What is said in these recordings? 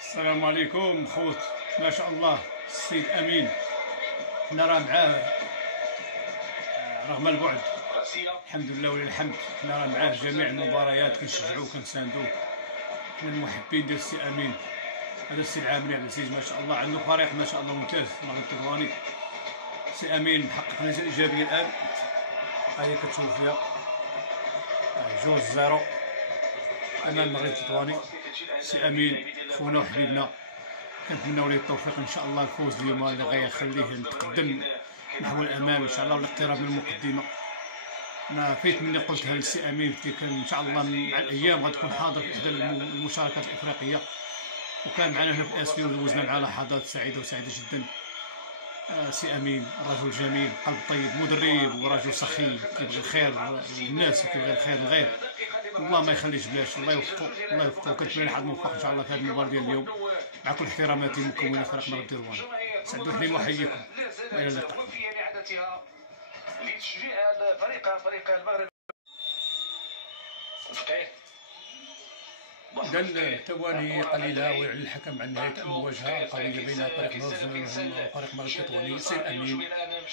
السلام عليكم خوت. ما شاء الله السيد امين حنا راه معاه رغم البعد، الحمد لله ولله الحمد. حنا راه معاه جميع المباريات، كنشجعوه كنساندوه. حنا المحبين ديال السي امين. هذا السي العامري عبد العزيز ما شاء الله عنده فريق ما شاء الله ممتاز المغرب التطواني. السي امين محقق نتيجه ايجابيه الان، ها هي كتشوف فيها 2-0 امام المغرب التطواني. السي امين خونا وحبيبنا، كنتمناو ليه التوفيق ان شاء الله. الفوز اليوم اللي غيخليه يتقدم نحو الامام ان شاء الله والاقتراب من المقدمه. انا فايت مني قلتها للسي امين، كان ان شاء الله مع الايام غتكون حاضر في احدى المشاركات الافريقيه، وكان معنا هنا في اسفي ودوزنا معاه لحظات سعيده جدا. سي امين رجل جميل، قلب طيب، مدرب ورجل سخي، كيبغي الخير للناس وكيبغي الخير للغير. الله ما يخليش بلاش، الله يوفقه الله يوفقه. كنتمنى ليه حظ موفق ان شاء الله في هذه المباراه ديال اليوم، مع كل احتراماتي مكونات فريق المغرب التطواني. سعدوا حليم وحييكم والى اللقاء. لتشجيع فريق المغرب. إذا ثواني قليلة ويعلن الحكم عن نهاية المواجهة القوية بين فريق وفريق المغرب التطواني. السيد أمين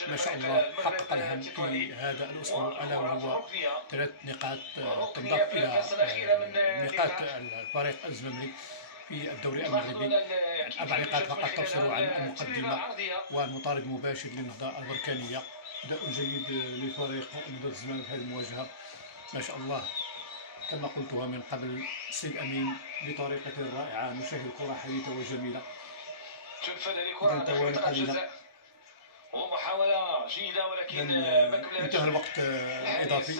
ما شاء الله حقق الهم في هذا الأسبوع، ألا وهو 3 نقاط تنضاف إلى نقاط الفريق الزمامري في الدوري المغربي. 4 نقاط فقط تفصل عن المقدمة والمطارد المباشر للنهضة البركانية. أداء جيد لفريق نهضة الزمامري في هذه المواجهة ما شاء الله. كما قلتها من قبل، السيد امين بطريقه رائعه نشاهد كره حديثه وجميله. إذا ثواني قليله ومحاوله جيده، ولكن انتهى الوقت الاضافي،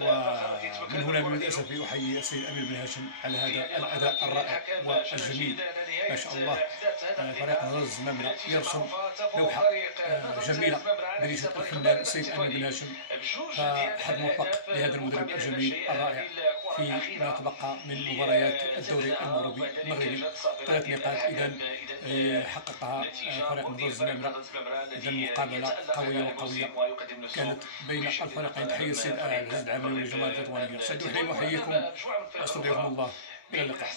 ومن هنا من الاسف احيي السيد امين بن هاشم على هذا الاداء الرائع والجميل ما شاء الله. فريق نهضة الزمامرة يرسم لوحه جميله بريشه الفنان السيد امين بن هاشم. فحظ موفق لهذا المدرب الجميل الرائع في ما تبقى من مباريات الدوري المغربي. 3 نقاط اذا حققها فريق نهضة الزمامرة. اذا مقابله قويه كانت بين الفريقين. تحيه السيد العزيز العامري والجماهير التطوانيه. سعدوا حليم وحييكم، استودعكم الله، الى اللقاء.